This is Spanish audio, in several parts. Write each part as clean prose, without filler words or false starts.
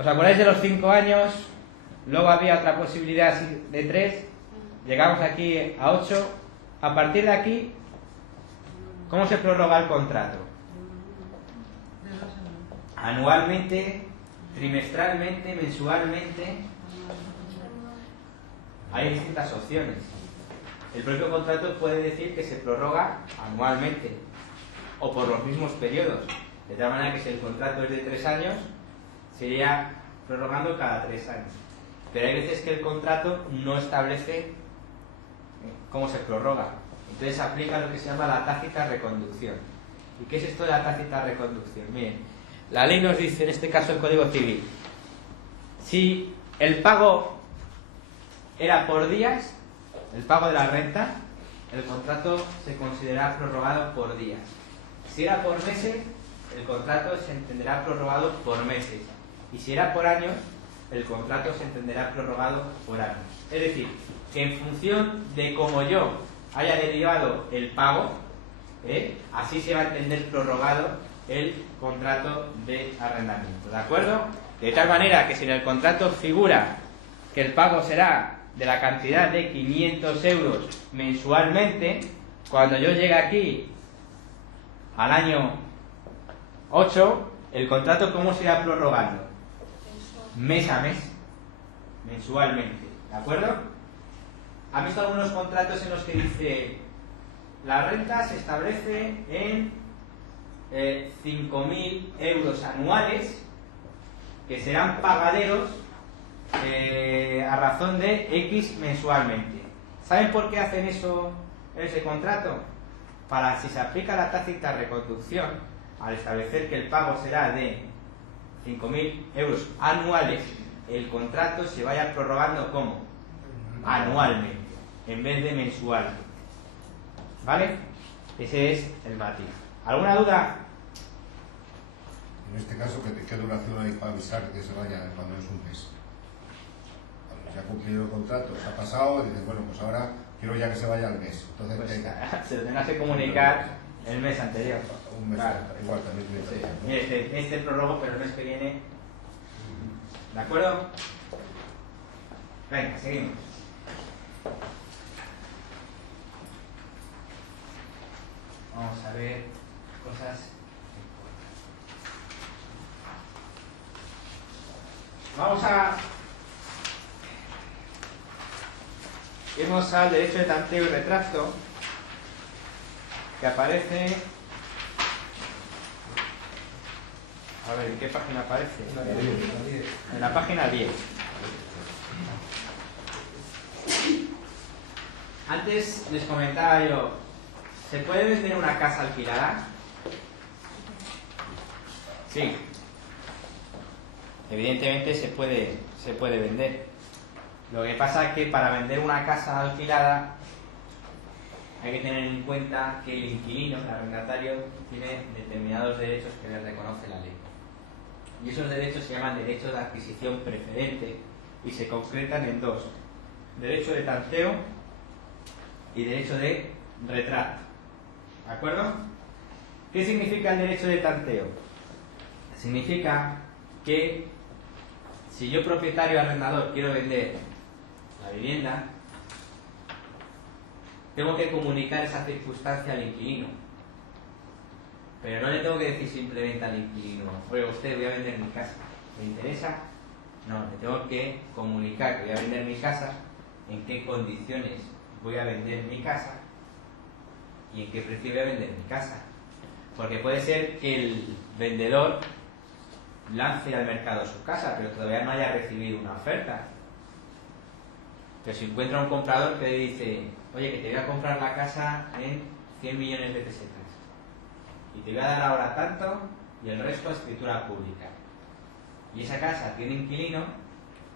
¿Os acordáis de los 5 años? Luego había otra posibilidad de 3. Llegamos aquí a 8. A partir de aquí, ¿cómo se prorroga el contrato? Anualmente, trimestralmente, mensualmente. Hay distintas opciones. El propio contrato puede decir que se prorroga anualmente o por los mismos periodos. De tal manera que si el contrato es de 3 años, se iría prorrogando cada 3 años. Pero hay veces que el contrato no establece cómo se prorroga. Entonces se aplica lo que se llama la tácita reconducción. ¿Y qué es esto de la tácita reconducción? Miren, la ley nos dice, en este caso el Código Civil, si el pago era por días, el pago de la renta, el contrato se considera prorrogado por días. Si era por meses, el contrato se entenderá prorrogado por meses. Y si era por años, el contrato se entenderá prorrogado por años. Es decir, que en función de cómo yo haya derivado el pago, así se va a entender prorrogado el contrato de arrendamiento. ¿De acuerdo? De tal manera que si en el contrato figura que el pago será de la cantidad de 500 euros mensualmente, cuando yo llegue aquí al año 8, el contrato ¿cómo se irá prorrogando? Mes a mes, mensualmente. ¿De acuerdo? ¿Han visto algunos contratos en los que dice la renta se establece en 5.000 euros anuales que serán pagaderos a razón de X mensualmente? ¿Saben por qué hacen eso en ese contrato? Para, si se aplica la tácita reconducción, al establecer que el pago será de 5.000 euros anuales, el contrato se vaya prorrogando como anualmente, en vez de mensualmente. ¿Vale? Ese es el matiz. ¿Alguna duda? En este caso, ¿qué duración hay para avisar que se vaya cuando es un mes? Cuando se ha cumplido el contrato, se ha pasado, y dices, bueno, pues ahora quiero ya que se vaya al mes. Entonces, pues, se lo tendrás que comunicar el mes anterior. Un mes, claro. Igual también. Sí. Este prórrogo, pero el mes que viene. ¿De acuerdo? Venga, seguimos. Vamos a ver cosas importantes. Vamos a irnos al derecho de tanteo y retracto, que aparece. A ver, ¿en qué página aparece? En la página 10. Antes les comentaba yo, ¿se puede vender una casa alquilada? Sí. Evidentemente se puede vender. Lo que pasa es que para vender una casa alquilada hay que tener en cuenta que el inquilino, el arrendatario, tiene determinados derechos que le reconoce la ley. Y esos derechos se llaman derechos de adquisición preferente y se concretan en dos: derecho de tanteo y derecho de retracto. ¿De acuerdo? ¿Qué significa el derecho de tanteo? Significa que si yo, propietario arrendador, quiero vender la vivienda, tengo que comunicar esa circunstancia al inquilino. Pero no le tengo que decir simplemente al inquilino, oye, usted, voy a vender mi casa, ¿me interesa? No, le tengo que comunicar que voy a vender mi casa, en qué condiciones voy a vender mi casa y en qué precio voy a vender mi casa. Porque puede ser que el vendedor lance al mercado su casa, pero todavía no haya recibido una oferta. Pero si encuentra un comprador que le dice, oye, que te voy a comprar la casa en 100 millones de pesetas y te voy a dar ahora tanto y el resto a escritura pública, y esa casa tiene inquilino,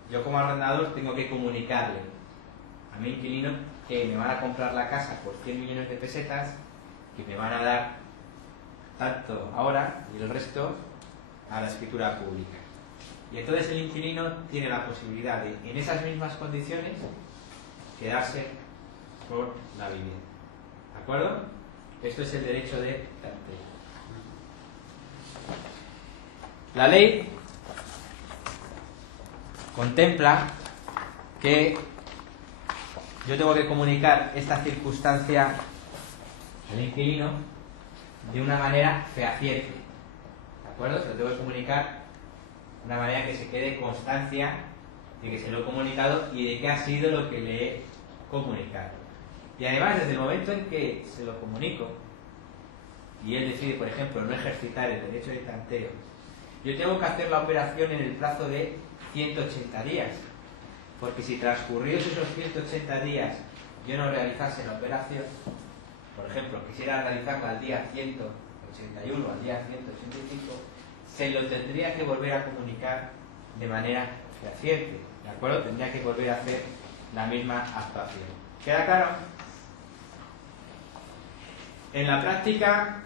yo como arrendador tengo que comunicarle a mi inquilino que me van a comprar la casa por 100 millones de pesetas, que me van a dar tanto ahora y el resto a la escritura pública. Y entonces el inquilino tiene la posibilidad de, en esas mismas condiciones, quedarse por la vivienda. ¿De acuerdo? Esto es el derecho de tanteo. La ley contempla que yo tengo que comunicar esta circunstancia al inquilino de una manera fehaciente, ¿de acuerdo? Se lo tengo que comunicar de una manera que se quede constancia de que se lo he comunicado y de que ha sido lo que le he comunicado. Y además, desde el momento en que se lo comunico y él decide, por ejemplo, no ejercitar el derecho de tanteo, yo tengo que hacer la operación en el plazo de 180 días, porque si transcurridos esos 180 días yo no realizase la operación, por ejemplo, quisiera realizarla al día 181 o al día 185, se lo tendría que volver a comunicar de manera fehaciente, ¿de acuerdo? Tendría que volver a hacer la misma actuación. ¿Queda claro? En la práctica,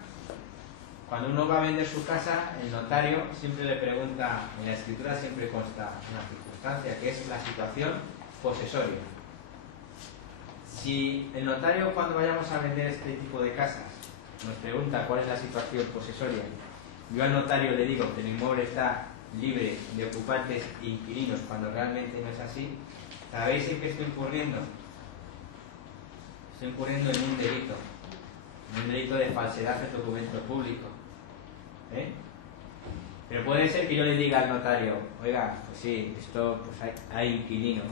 cuando uno va a vender su casa, el notario siempre le pregunta, en la escritura siempre consta una circunstancia, que es la situación posesoria. Si el notario, cuando vayamos a vender este tipo de casas, nos pregunta cuál es la situación posesoria, yo al notario le digo que el inmueble está libre de ocupantes e inquilinos cuando realmente no es así, ¿sabéis en qué estoy incurriendo? Estoy incurriendo en un delito de falsedad del documento público. Pero puede ser que yo le diga al notario, oiga, pues sí, esto pues hay inquilino,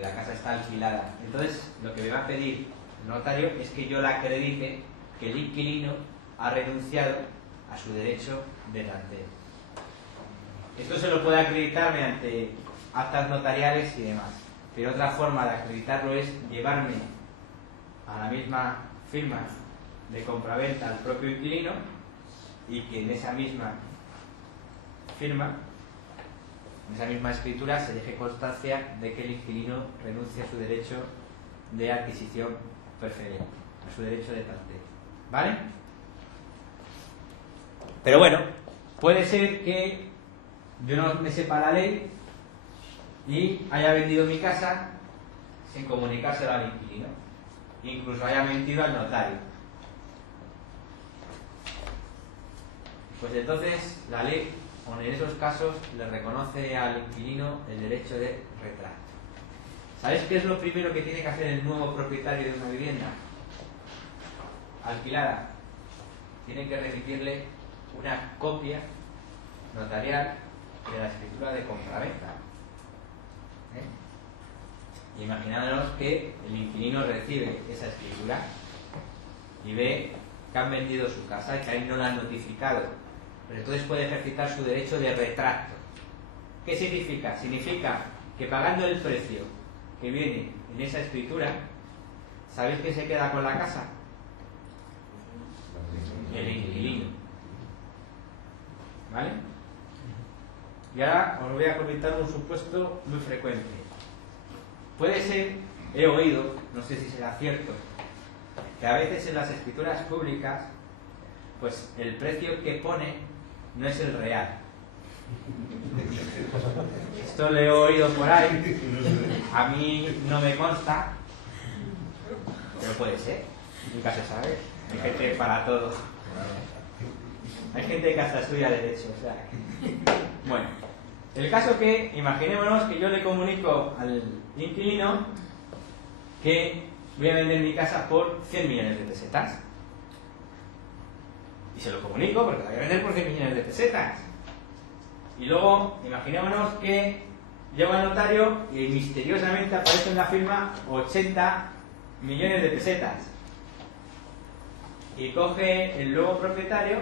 la casa está alquilada. Entonces, lo que me va a pedir el notario es que yo le acredite que el inquilino ha renunciado a su derecho de tanteo. Esto se lo puede acreditar mediante actas notariales y demás. Pero otra forma de acreditarlo es llevarme a la misma firma de compraventa al propio inquilino y que en esa misma firma, en esa misma escritura, se deje constancia de que el inquilino renuncia a su derecho de adquisición preferente, a su derecho de tanteo. ¿Vale? Pero bueno, puede ser que yo no me sepa la ley y haya vendido mi casa sin comunicárselo al inquilino. Incluso haya mentido al notario. Pues entonces la ley, en esos casos, le reconoce al inquilino el derecho de retracto. ¿Sabéis qué es lo primero que tiene que hacer el nuevo propietario de una vivienda alquilada? Tiene que remitirle una copia notarial de la escritura de compraventa. Imaginándonos que el inquilino recibe esa escritura y ve que han vendido su casa y que a él no la han notificado, pero entonces puede ejercitar su derecho de retracto. ¿Qué significa? Significa que pagando el precio que viene en esa escritura, ¿sabéis quién se queda con la casa? El inquilino. ¿Vale? Y ahora os voy a comentar un supuesto muy frecuente. Puede ser, he oído, no sé si será cierto, que a veces en las escrituras públicas, pues el precio que pone no es el real. Esto lo he oído por ahí, a mí no me consta, pero puede ser, nunca se sabe. Hay gente para todo. Hay gente que hasta estudia derecho, o sea. Bueno, el caso que, imaginémonos que yo le comunico al inquilino que voy a vender mi casa por 100 millones de pesetas. Y se lo comunico porque la voy a vender por 100 millones de pesetas. Y luego, imaginémonos que llego al notario y misteriosamente aparece en la firma 80 millones de pesetas. Y coge el nuevo propietario,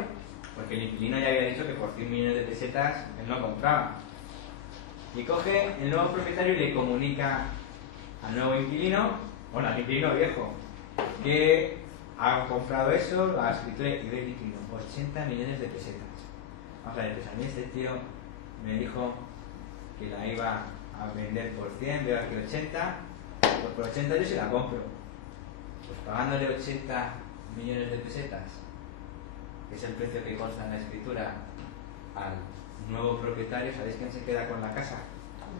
porque el inquilino ya había dicho que por 100 millones de pesetas él no compraba. Y coge el nuevo propietario y le comunica al nuevo inquilino, bueno, al inquilino viejo, que ha comprado eso, lo ha escrito y ve el inquilino, 80 millones de pesetas. Vamos a ver, pues a mí este tío me dijo que la iba a vender por 100, veo aquí 80, pues por 80 yo se la compro. Pues pagándole 80 millones de pesetas, que es el precio que consta en la escritura, al nuevo propietario, ¿sabéis quién se queda con la casa?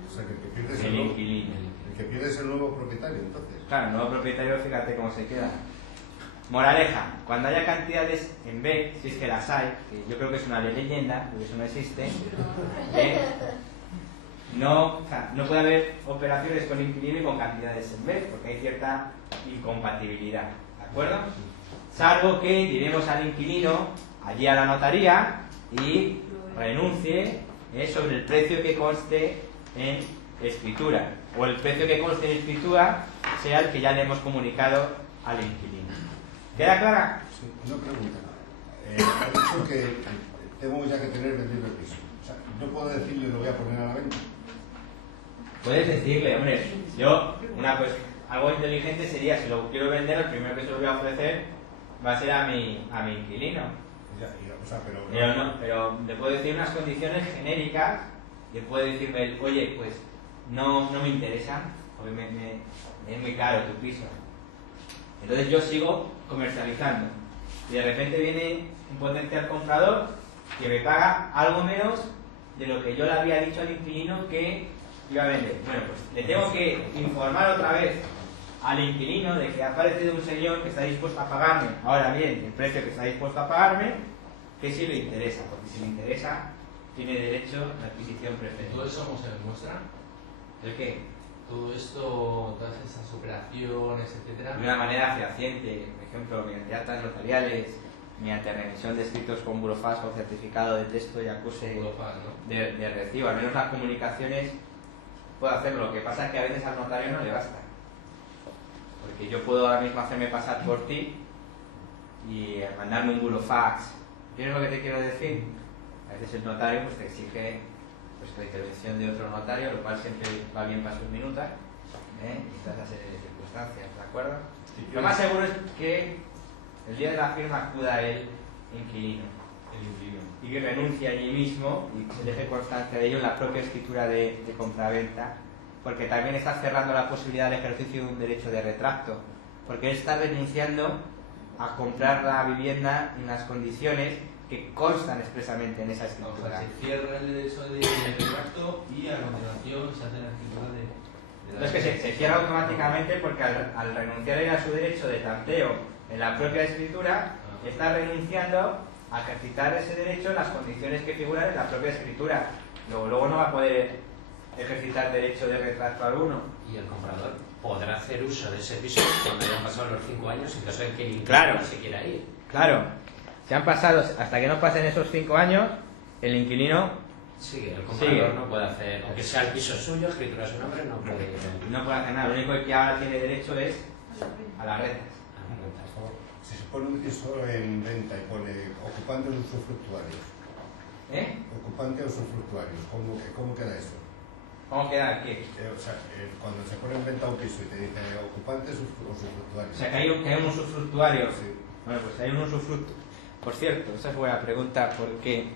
O sea, que el que pierde es el inquilino. El que pierde es el nuevo propietario, entonces. Claro, el nuevo propietario, fíjate cómo se queda. Moraleja, cuando haya cantidades en B, si es que las hay, que yo creo que es una leyenda, porque eso no existe, no, o sea, no puede haber operaciones con inquilino y con cantidades en vez, porque hay cierta incompatibilidad, ¿de acuerdo? Salvo que diremos al inquilino allí a la notaría y renuncie sobre el precio que conste en escritura, o el precio que conste en escritura sea el que ya le hemos comunicado al inquilino. ¿Queda clara? Sí, una pregunta. Ha dicho que tengo ya que tener vendido el piso. O sea, no puedo decirle lo voy a poner a la venta. Puedes decirle, hombre, yo, algo inteligente sería, si lo quiero vender, el primero que se lo voy a ofrecer va a ser a mi inquilino. O sea, pero Pero le puedo decir unas condiciones genéricas, le puedo decirme, oye, pues no me interesa, porque es muy caro tu piso. Entonces yo sigo comercializando. Y de repente viene un potencial comprador que me paga algo menos de lo que yo le había dicho al inquilino que iba a vender. Bueno, pues le tengo que informar otra vez al inquilino de que ha aparecido un señor que está dispuesto a pagarme, ahora bien, el precio que está dispuesto a pagarme, que sí le interesa, porque si le interesa, tiene derecho a la adquisición preferente. ¿Todo eso cómo se demuestra? ¿El qué? Todo esto, todas esas operaciones, etcétera. De una manera fehaciente, por ejemplo, mediante actas notariales, mediante remisión de escritos con burofax o certificado de texto y acuse Burofax, ¿no? de recibo. Al menos las comunicaciones puedo hacerlo. Lo que pasa es que a veces al notario no le basta. Porque yo puedo ahora mismo hacerme pasar por ti y mandarme un burofax. ¿Entiendes lo que te quiero decir? A veces el notario pues te exige la intervención de otro notario, lo cual siempre va bien para sus minutas, y todas esa serie de circunstancias, ¿de acuerdo? Lo más seguro es que el día de la firma acuda el inquilino y que renuncie allí mismo y se deje constancia de ello en la propia escritura de compraventa, porque también está cerrando la posibilidad del ejercicio de un derecho de retracto, porque él está renunciando a comprar la vivienda en las condiciones que constan expresamente en esa escritura. O sea, se cierra el derecho de retracto y a continuación se hace la escritura de la... No es que se cierra automáticamente porque al renunciar a su derecho de tanteo en la propia escritura, está renunciando a ejercitar ese derecho en las condiciones que figuran en la propia escritura. Luego no va a poder ejercitar derecho de retracto alguno. Y el comprador podrá hacer uso de ese piso cuando hayan pasado los 5 años en caso de que el inquilino Claro. no se quiera ir. Claro, se han pasado, hasta que no pasen esos 5 años, el inquilino Sí, el comprador no puede hacer, aunque sea el piso suyo, escritura a su nombre, no puede no puede hacer nada. Lo único que ahora tiene derecho es a las rentas. si se pone un piso en venta y pone ocupante o usufructuarios, ocupante o usufructuarios, ¿cómo queda eso? ¿Cómo queda aquí? O sea, cuando se pone en venta un piso y te dice ocupantes o usufructuarios. O sea, que hay un usufructuario. Sí. Bueno, pues hay un usufructuario. Por cierto, esa es buena pregunta, porque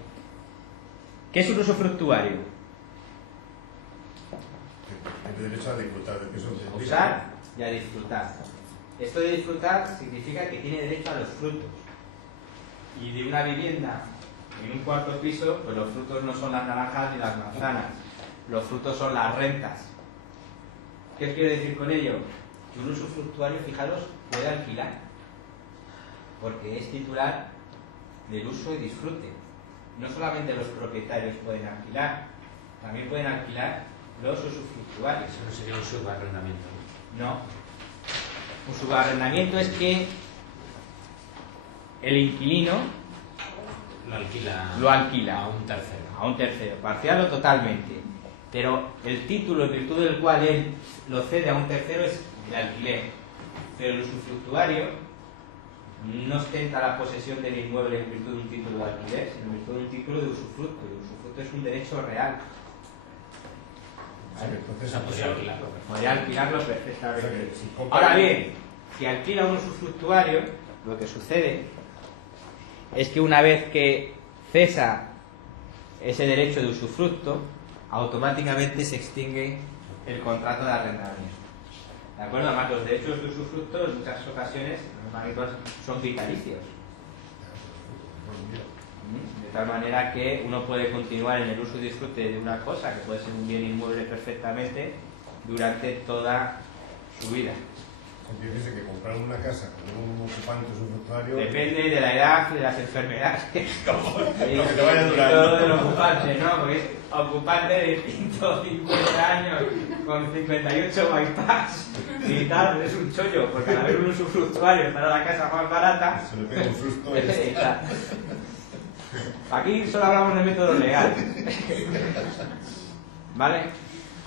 ¿qué es un usufructuario? El derecho a disfrutar del piso. Usar y a disfrutar. Esto de disfrutar significa que tiene derecho a los frutos. Y de una vivienda en un cuarto piso, pues los frutos no son las naranjas ni las manzanas. Los frutos son las rentas. ¿Qué os quiero decir con ello? Que un usufructuario, fijaros, puede alquilar. Porque es titular del uso y disfrute. No solamente los propietarios pueden alquilar, también pueden alquilar los usufructuarios. Eso no sería un subarrendamiento. No. Un subarrendamiento es que el inquilino Lo alquila a a un tercero. un tercero, parcial o totalmente. Pero el título en virtud del cual él lo cede a un tercero es el alquiler. Pero el usufructuario no ostenta la posesión del inmueble en virtud de un título de alquiler, sino en virtud de un título de usufructo. Y el usufructo es un derecho real. ¿Vale? O sea, podría alquilarlo. Podría alquilarlo perfectamente. O sea, que si compra- Ahora bien, si alquila un usufructuario, lo que sucede es que una vez que cesa ese derecho de usufructo, automáticamente se extingue el contrato de arrendamiento. ¿De acuerdo? Además, los derechos de usufructo en muchas ocasiones, en los habituales, son vitalicios. De tal manera que uno puede continuar en el uso y disfrute de una cosa, que puede ser un bien inmueble perfectamente, durante toda su vida. Fíjese que comprar una casa con un ocupante usufructuario... Depende de la edad y de las enfermedades. Lo que te vaya a durar. Todo del ocupante, ¿no? Porque es ocupante de 150 años con 58 bypass y tal, es un chollo, porque al haber un usufructuario estará la casa más barata. Se le pega un susto y Aquí solo hablamos del método legal. ¿Vale?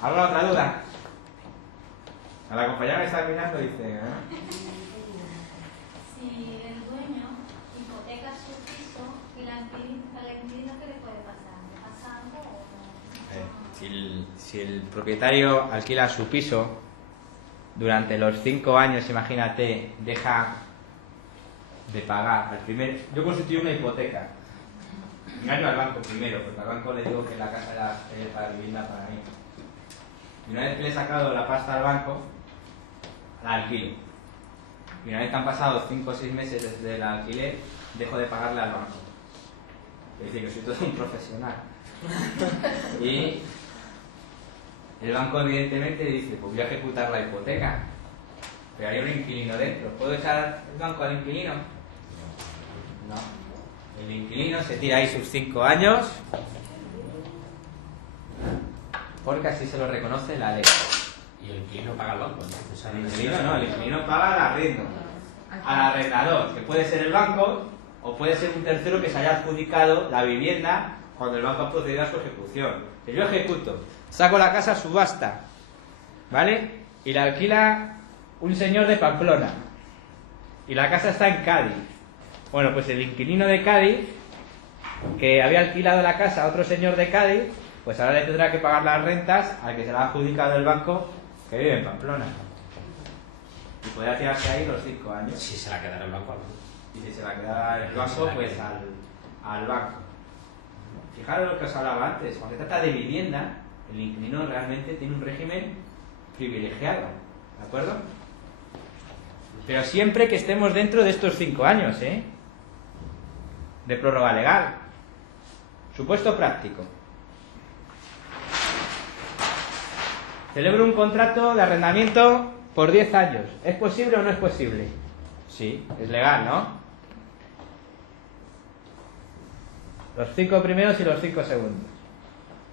¿Alguna otra duda? A la compañera que está mirando dice... Si el dueño hipoteca su piso y al inquilino, ¿qué le puede pasar? ¿Le pasa algo o no? Si el propietario alquila su piso durante los 5 años, imagínate, deja de pagar yo constituyo una hipoteca. Engaño al banco primero, porque al banco le digo que la casa era para vivienda para mí. Y una vez que le he sacado la pasta al banco, la alquilo. Y una vez que han pasado 5 o 6 meses desde el alquiler, dejo de pagarle al banco. Es decir, que soy todo un profesional. Y el banco evidentemente dice, pues voy a ejecutar la hipoteca. Pero hay un inquilino dentro. ¿Puedo echar el banco al inquilino? No. El inquilino se tira ahí sus 5 años porque así se lo reconoce la ley. Y el inquilino paga el banco, entonces. El inquilino no, el inquilino paga al arriendo, al arrendador, que puede ser el banco o puede ser un tercero que se haya adjudicado la vivienda cuando el banco ha procedido a su ejecución. Que yo ejecuto, saco la casa a subasta, ¿vale? Y la alquila un señor de Pamplona y la casa está en Cádiz. Bueno, pues el inquilino de Cádiz, que había alquilado la casa a otro señor de Cádiz, pues ahora le tendrá que pagar las rentas al que se la ha adjudicado el banco que vive en Pamplona. Y podrá tirarse ahí los 5 años. Si se la quedará el banco. Y si se la queda el banco, pues al banco. Fijaros lo que os hablaba antes. Cuando se trata de vivienda, el inquilino realmente tiene un régimen privilegiado. ¿De acuerdo? Pero siempre que estemos dentro de estos 5 años, de prórroga legal. Supuesto práctico. Celebro un contrato de arrendamiento por 10 años. ¿Es posible o no es posible? Sí, es legal, ¿no? Los 5 primeros y los 5 segundos.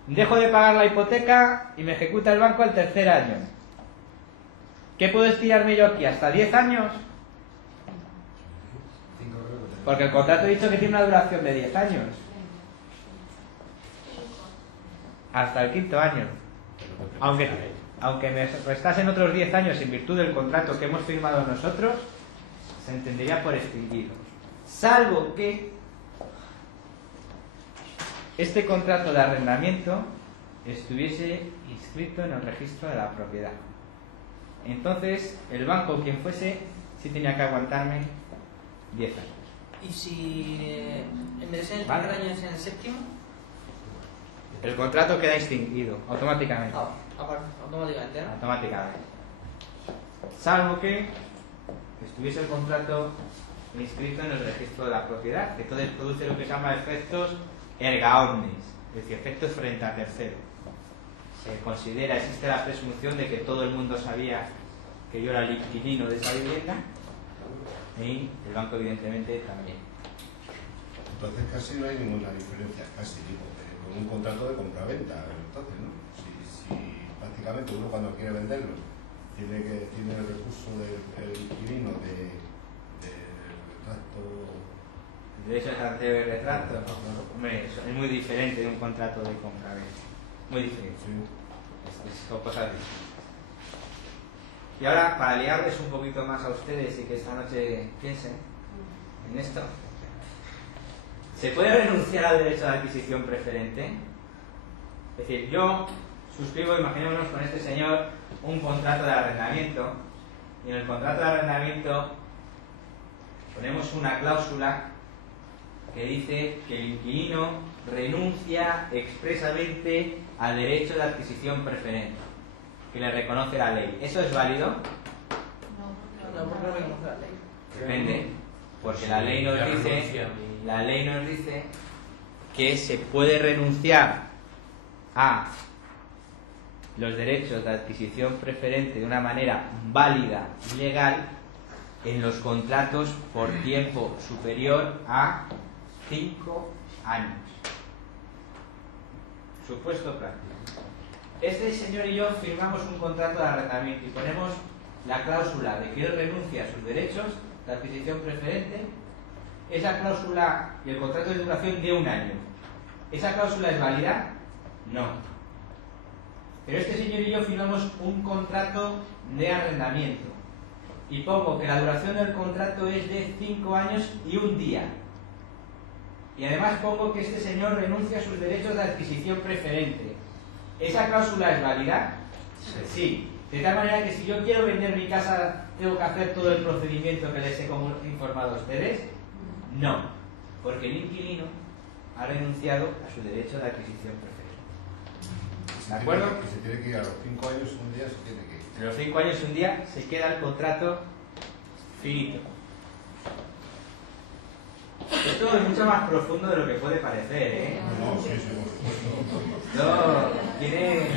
Dejo de pagar la hipoteca y me ejecuta el banco al 3er año. ¿Qué puedo estirarme yo aquí? ¿Hasta 10 años? Porque el contrato he dicho que tiene una duración de 10 años. Hasta el 5.º año. Aunque me restasen otros 10 años en virtud del contrato que hemos firmado nosotros, se entendería por extinguido. Salvo que este contrato de arrendamiento estuviese inscrito en el registro de la propiedad. Entonces, el banco, quien fuese, sí tenía que aguantarme 10 años. ¿Y si en vez de ser el Vale. primer año es en el 7º? El contrato queda extinguido automáticamente. Automáticamente, ¿no? Automáticamente. Salvo que estuviese el contrato inscrito en el registro de la propiedad, que entonces produce lo que se llama efectos erga omnes, es decir, efectos frente a tercero. Se considera, existe la presunción de que todo el mundo sabía que yo era el inquilino de esa vivienda y el banco evidentemente también. Entonces casi no hay ninguna diferencia, casi digo, con un contrato de compraventa. Entonces, ¿no? Si prácticamente uno cuando quiere venderlo tiene el recurso del inquilino de retracto. El derecho de tanteo y retrato, hombre, es muy diferente de un contrato de compraventa. Muy diferente. Sí. Son cosas distintas. Y ahora, para liarles un poquito más a ustedes y que esta noche piensen en esto, ¿se puede renunciar al derecho de adquisición preferente? Es decir, yo suscribo, imaginémonos con este señor, un contrato de arrendamiento, y en el contrato de arrendamiento ponemos una cláusula que dice que el inquilino renuncia expresamente al derecho de adquisición preferente que le reconoce la ley. ¿Eso es válido? No, porque no reconoce la ley. Depende, porque la ley nos dice que se puede renunciar a los derechos de adquisición preferente de una manera válida y legal en los contratos por tiempo superior a 5 años. Supuesto práctico. Este señor y yo firmamos un contrato de arrendamiento y ponemos la cláusula de que él renuncia a sus derechos de adquisición preferente. Esa cláusula y el contrato de duración de 1 año. ¿Esa cláusula es válida? No. Pero este señor y yo firmamos un contrato de arrendamiento y pongo que la duración del contrato es de 5 años y 1 día. Y además pongo que este señor renuncia a sus derechos de adquisición preferente. ¿Esa cláusula es válida? Sí. De tal manera que si yo quiero vender mi casa, ¿tengo que hacer todo el procedimiento que les he informado a ustedes? No. Porque el inquilino ha renunciado a su derecho de adquisición preferente. ¿De acuerdo? Que se tiene que ir a los 5 años, 1 día se tiene que ir. En los 5 años y 1 día se queda el contrato finito. Esto es mucho más profundo de lo que puede parecer, ¿eh? No, sí, por supuesto. No, tiene...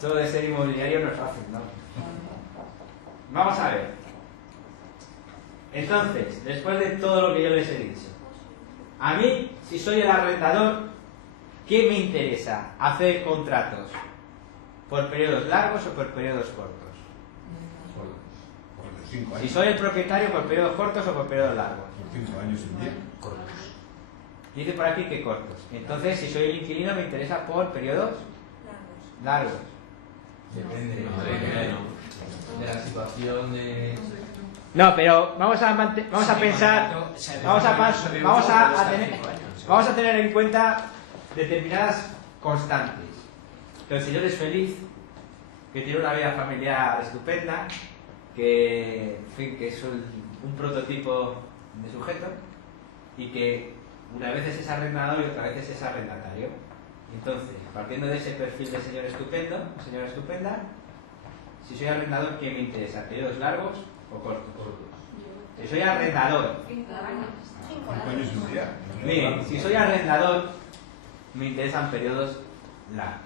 Todo de ser inmobiliario no es fácil, ¿no? Vamos a ver. Entonces, después de todo lo que yo les he dicho, a mí, si soy el arrendador, ¿qué me interesa? ¿Hacer contratos por periodos largos o por periodos cortos? Por los 5 Si años. soy el propietario, ¿por periodos cortos o por periodos largos? Por 5 años y 1 día. Cortos. Dice por aquí que cortos. Entonces, si soy el inquilino, me interesa por periodos largos. Depende No, de la situación de... No, pero vamos a pensar, vamos a tener en cuenta determinadas constantes. Que el señor es feliz, que tiene una vida familiar estupenda, que, en fin, que es un prototipo de sujeto y que una vez es arrendador y otra vez es arrendatario. Entonces, partiendo de ese perfil de señor estupendo, señora estupenda, si soy arrendador, ¿qué me interesa? ¿Periodos largos o cortos? Si soy arrendador, 5 años. 5 años y 1 día. miren, si soy arrendador, me interesan periodos largos.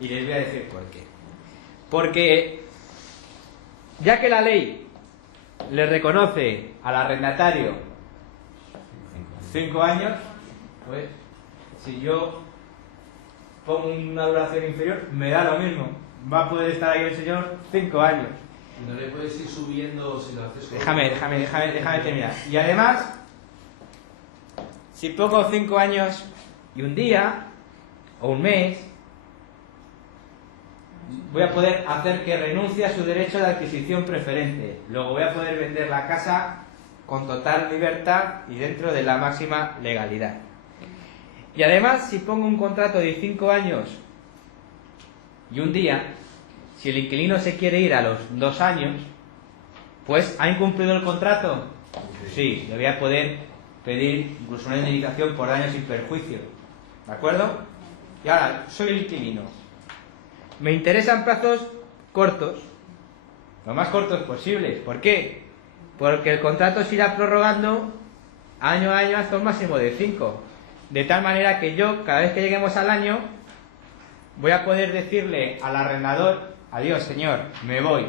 Y les voy a decir por qué. Porque, ya que la ley le reconoce al arrendatario 5 años, pues, si yo pongo una duración inferior, me da lo mismo. Va a poder estar ahí el señor 5 años. No le puedes ir subiendo si lo haces... Déjame terminar. Y además, si pongo 5 años y 1 día, o 1 mes, voy a poder hacer que renuncie a su derecho de adquisición preferente. Luego voy a poder vender la casa con total libertad y dentro de la máxima legalidad. Y además, si pongo un contrato de 5 años y 1 día, si el inquilino se quiere ir a los 2 años, pues ¿ha incumplido el contrato? Sí, le voy a poder pedir incluso una indemnización por daños y perjuicios. ¿De acuerdo? Y ahora, soy el inquilino. Me interesan plazos cortos, lo más cortos posibles. ¿Por qué? Porque el contrato se irá prorrogando año a año hasta un máximo de 5. De tal manera que yo, cada vez que lleguemos al año, voy a poder decirle al arrendador: adiós, señor, me voy.